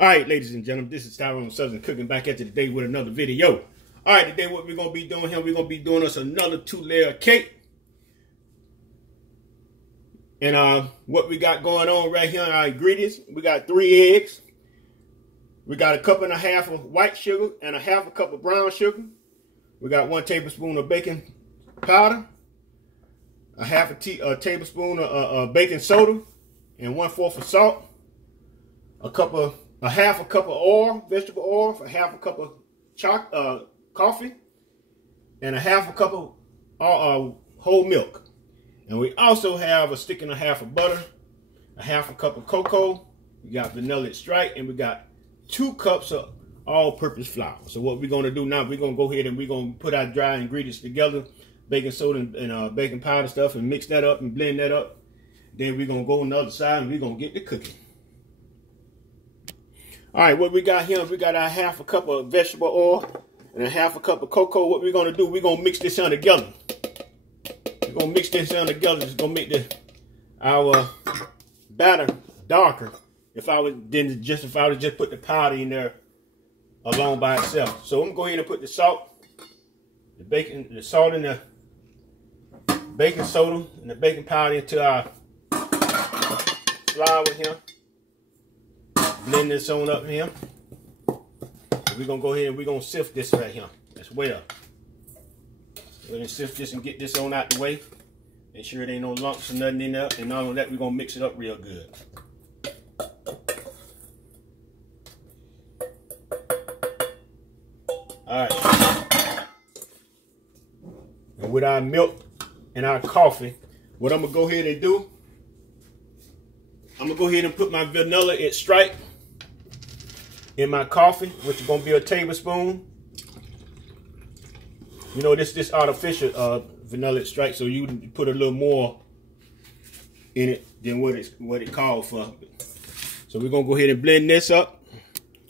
All right, ladies and gentlemen, this is Tyron'e Southern cooking back at you today with another video. All right, today what we're going to be doing here, we're going to be doing us another 2-layer cake. And what we got going on right here, our ingredients, we got 3 eggs. We got a cup and a half of white sugar and a half a cup of brown sugar. We got 1 tablespoon of baking powder, a half a tablespoon of baking soda, and 1/4 of salt, a half a cup of oil, vegetable oil, a half a cup of coffee, and a half a cup of whole milk. And we also have a stick and a half of butter, a half a cup of cocoa, we got vanilla extract, and we got 2 cups of all-purpose flour. So what we're going to do now, we're going to go ahead and we're going to put our dry ingredients together, baking soda and baking powder stuff, and mix that up and blend that up. Then we're going to go on the other side and we're going to get to cooking. All right, what we got here, we got our half a cup of vegetable oil and a half a cup of cocoa. What we're going to do, we're going to mix this on together. We're going to mix this on together. It's going to make our batter darker if I was just put the powder in there alone by itself. So I'm going to go ahead and put the salt, the salt and the baking soda and the baking powder into our flour here. Blend this on up here. We're going to go ahead and we're going to sift this right here as well. We're going to sift this and get this on out the way. Make sure it ain't no lumps or nothing in there. And not only that, we're going to mix it up real good. Alright. And with our milk and our coffee, what I'm going to go ahead and do, I'm going to go ahead and put my vanilla extract in my coffee, which is going to be a tablespoon. You know, this artificial vanilla extract, so you put a little more in it than what it called for. So we're going to go ahead and blend this up.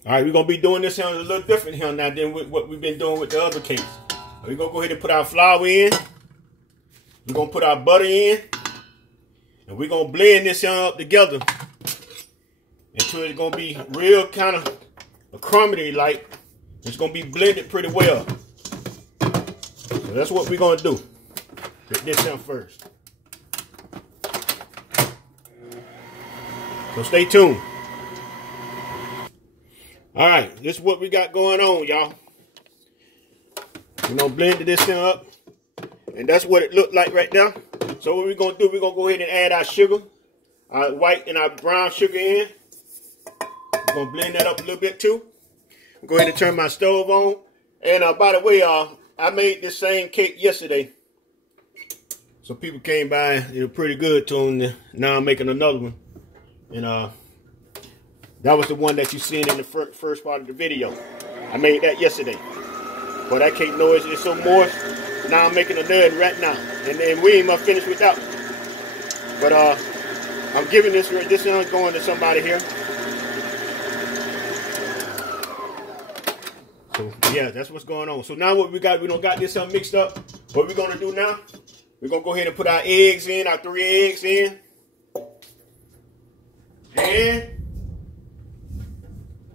All right, we're going to be doing this here a little different here now than what we've been doing with the other cakes. We're going to go ahead and put our flour in. We're going to put our butter in. And we're going to blend this here up together until it's going to be real kind of crumbly like. It's going to be blended pretty well. So that's what we're going to do. Put this in first. So stay tuned. All right, this is what we got going on, y'all. We're going to blend this thing up. And that's what it looked like right now. So what we're going to do, we're going to go ahead and add our sugar, our white and our brown sugar in. We're going to blend that up a little bit too. Go ahead and turn my stove on. And by the way, I made this same cake yesterday. So people came by, it was pretty good to them. Now I'm making another one. And that was the one that you seen in the first part of the video. I made that yesterday. But that cake noise is so moist. Now I'm making another right now. And then we ain't gonna finish with that one. But I'm giving this one going to somebody here. So yeah, that's what's going on. So now what we don't got this mixed up. What we're gonna do now, we're gonna go ahead and put our eggs in, our 3 eggs in. And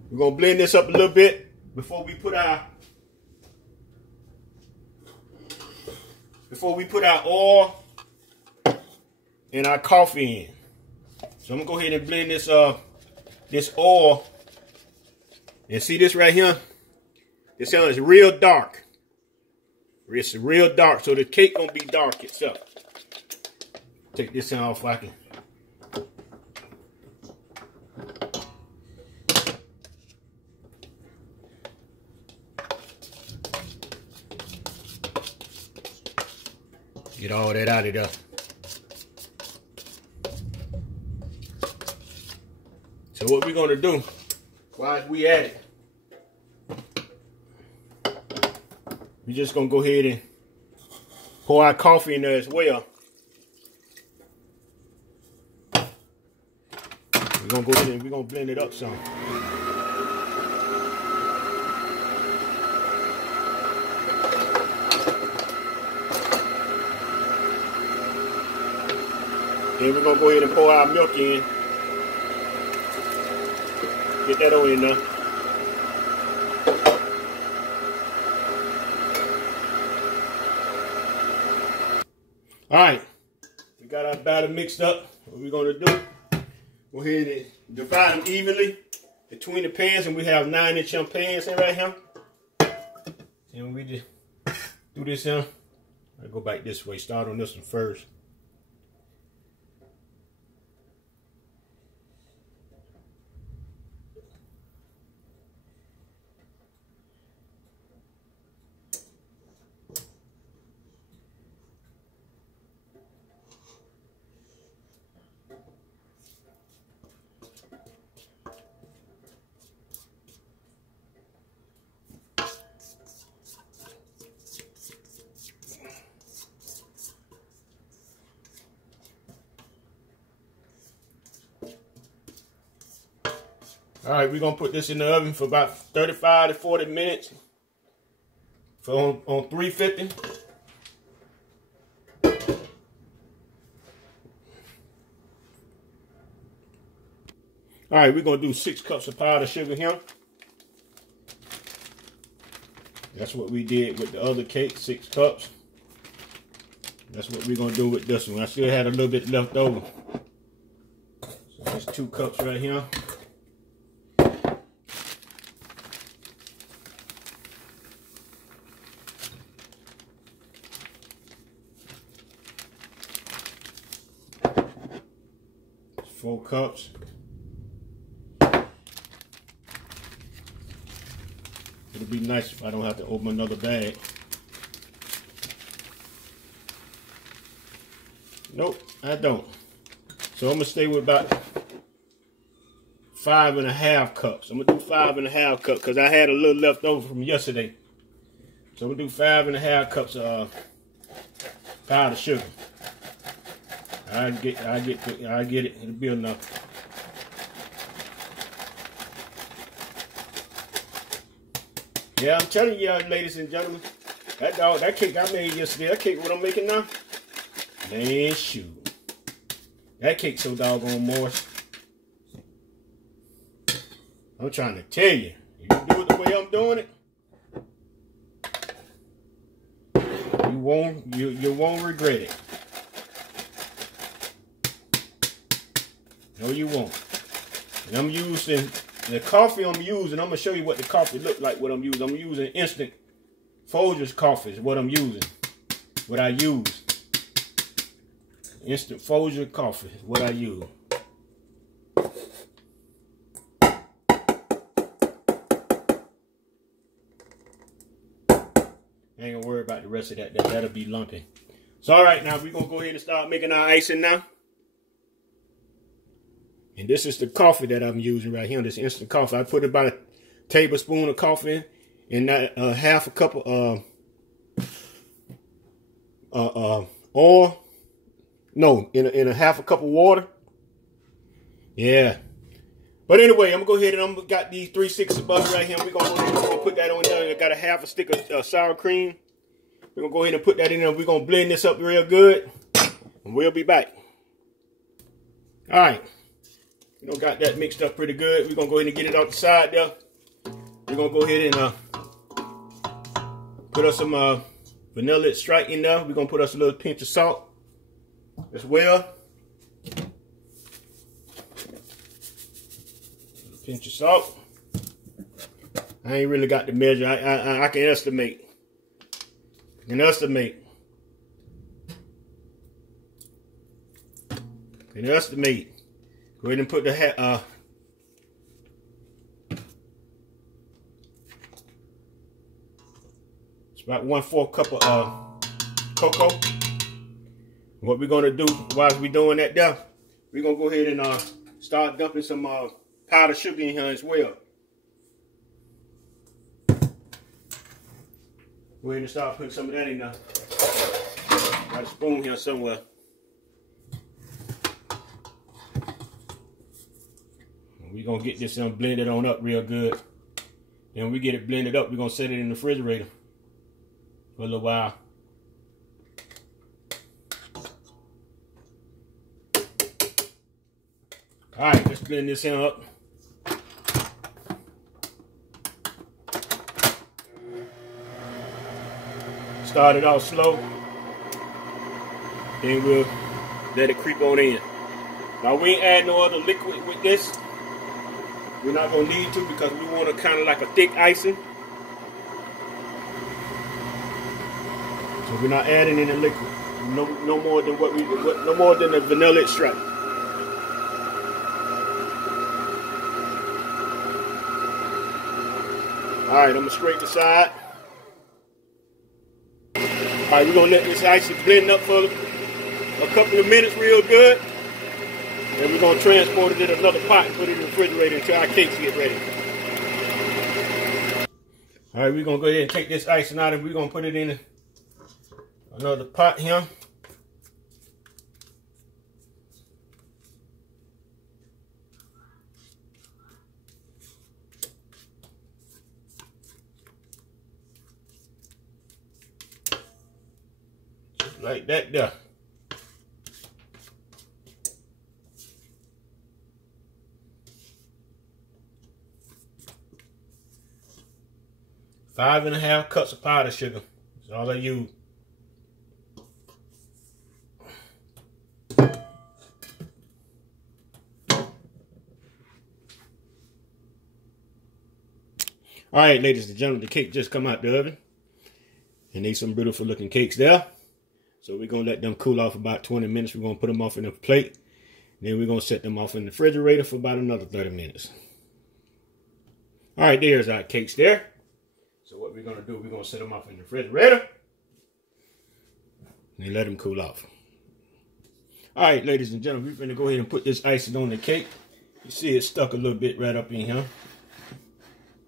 we're gonna blend this up a little bit before we put our oil and our coffee in. So I'm gonna go ahead and blend this this oil. And see this right here? This one is real dark. It's real dark, so the cake gonna be dark itself. Take this one off so I can. Get all that out of there. So what we're gonna do, while we at it, we're just gonna go ahead and pour our coffee in there as well. We're gonna go ahead and we're gonna blend it up some. Then we're going to go ahead and pour our milk in. Get that on in now. All right, we got our batter mixed up. What we're gonna do, go ahead and divide them evenly between the pans, and we have 9-inch pans in right here. And we just do this here. I go back this way, start on this one first. All right, we're gonna put this in the oven for about 35 to 40 minutes on 350. All right, we're gonna do 6 cups of powdered sugar here. That's what we did with the other cake, 6 cups. That's what we're gonna do with this one. I still had a little bit left over. So that's 2 cups right here. That's 4 cups. It'll be nice if I don't have to open another bag. Nope, I don't. So I'm gonna stay with about 5.5 cups. I'm gonna do 5.5 cups because I had a little left over from yesterday. So I'm gonna do 5.5 cups of powdered sugar. I get it. It'll be enough. Yeah, I'm telling you, ladies and gentlemen, that cake I made yesterday, that cake what I'm making now, man, shoot. That cake's so doggone moist. I'm trying to tell you, if you do it the way I'm doing it, you won't regret it. No, you won't. And I'm using the coffee I'm using. I'm gonna show you what the coffee look like. What I'm using. I'm using instant Folgers coffee is what I'm using. What I use. Instant Folgers coffee is what I use. I ain't gonna worry about the rest of that. That'll be lumpy. So all right, now we're gonna go ahead and start making our icing now. And this is the coffee that I'm using right here, this instant coffee. I put about a tablespoon of coffee in that half a cup of oil. No, in a half a cup of water. Yeah. But anyway, I'm gonna go ahead and I'm got these 3 sticks of butter right here. We're gonna put that on there. I got a half a stick of sour cream. We're gonna go ahead and put that in there. We're gonna blend this up real good, and we'll be back. All right. Got that mixed up pretty good. We're gonna go ahead and get it off the side there. We're gonna go ahead and put us some vanilla extract in there. We're gonna put us a little pinch of salt as well. A pinch of salt. I ain't really got the measure. I can estimate. Can estimate. Go ahead and put the it's about 1/4 cup of cocoa. What we're gonna do while we're doing that there, we're gonna go ahead and start dumping some powdered sugar in here as well. Go ahead and start putting some of that in there. Got a spoon here somewhere. We're going to get this blended on up real good. And when we get it blended up, we're going to set it in the refrigerator for a little while. Alright, let's blend this in up. start it off slow. Then we'll let it creep on in. Now we ain't add no other liquid with this. We're not gonna need to because we want it kind of like a thick icing. So we're not adding any liquid. No more than no more than the vanilla extract. All right, I'm gonna scrape the side. All right, we're gonna let this icing blend up for a couple of minutes real good. And we're gonna transport it in another pot and put it in the refrigerator until our cakes get ready. All right, we're gonna go ahead and take this icing out and we're gonna put it in another pot here. Just like that there. Five and a half cups of powdered sugar. That's all I use. All right, ladies and gentlemen, the cake just come out the oven. And there's some beautiful looking cakes there. So we're going to let them cool off about 20 minutes. We're going to put them off in a plate. Then we're going to set them off in the refrigerator for about another 30 minutes. All right, there's our cakes there. So what we're going to do, we're going to set them off in the refrigerator. And let them cool off. All right, ladies and gentlemen, we're going to go ahead and put this icing on the cake. You see it stuck a little bit right up in here.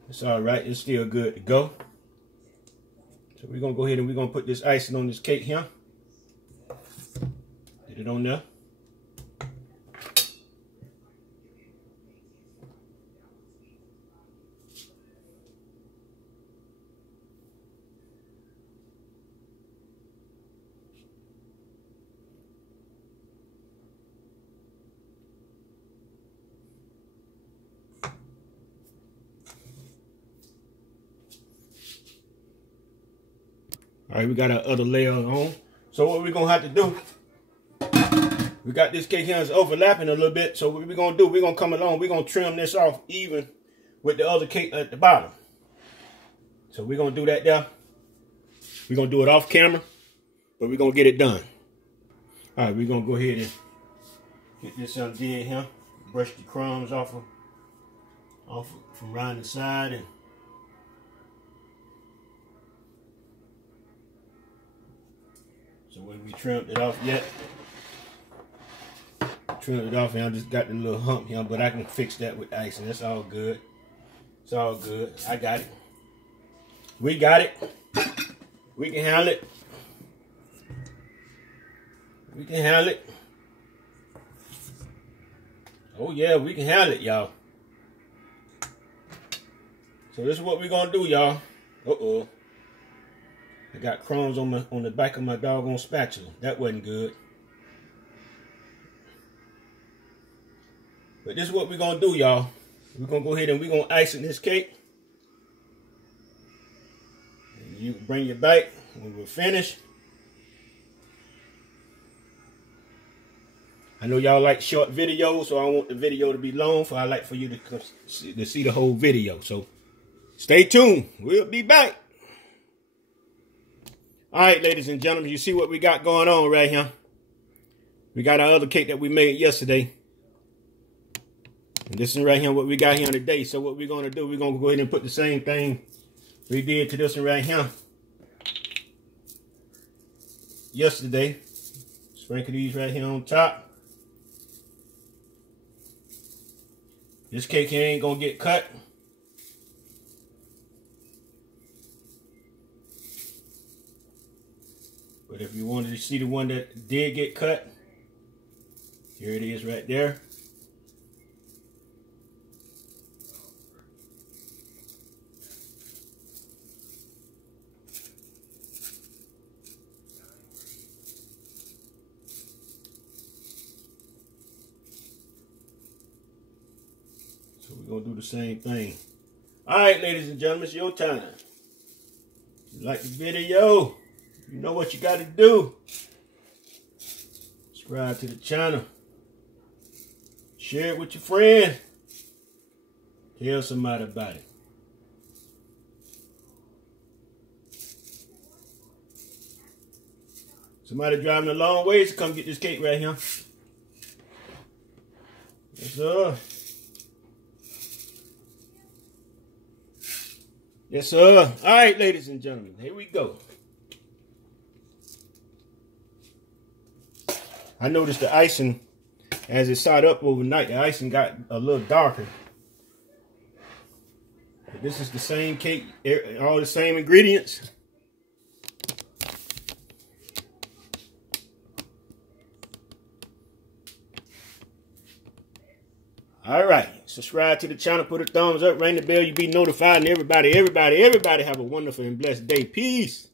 It's all right. It's still good to go. So we're going to go ahead and we're going to put this icing on this cake here. Get it on there. All right, we got our other layer on. So what we're gonna have to do, we got this cake here is overlapping a little bit. So what we're gonna do, we're gonna come along, we're gonna trim this off even with the other cake at the bottom. So we're gonna do that there. We're gonna do it off camera, but we're gonna get it done. All right, we're gonna go ahead and get this undid here. Brush the crumbs off from around the side and so when we trimmed it off yet, trimmed it off and I just got the little hump here, but I can fix that with icing. That's all good. It's all good. I got it. We got it. We can handle it. We can handle it. Oh yeah, we can handle it, y'all. So this is what we're gonna do, y'all. Uh-oh. I got crumbs on the back of my doggone spatula. That wasn't good. But this is what we're gonna do, y'all. We're gonna go ahead and we're gonna ice in this cake. And you can bring your bite when we're finished. I know y'all like short videos, so I want the video to be long, so I like for you to see the whole video. So stay tuned. We'll be back. All right, ladies and gentlemen, you see what we got going on right here. We got our other cake that we made yesterday. And this is right here what we got here today. So what we're going to do, we're going to go ahead and put the same thing we did to this one right here yesterday. Sprinkle these right here on top. This cake here ain't going to get cut. But if you wanted to see the one that did get cut, here it is right there. So we're going to do the same thing. All right, ladies and gentlemen, it's your time. If you like the video, You know what you got to do. Subscribe to the channel. Share it with your friends. Tell somebody about it. Somebody driving a long ways to come get this cake right here. Yes, sir. Yes, sir. All right, ladies and gentlemen, here we go. I noticed the icing, as it sat up overnight, the icing got a little darker. But this is the same cake, all the same ingredients. All right, subscribe to the channel, put a thumbs up, ring the bell, you be notified, and everybody have a wonderful and blessed day. Peace.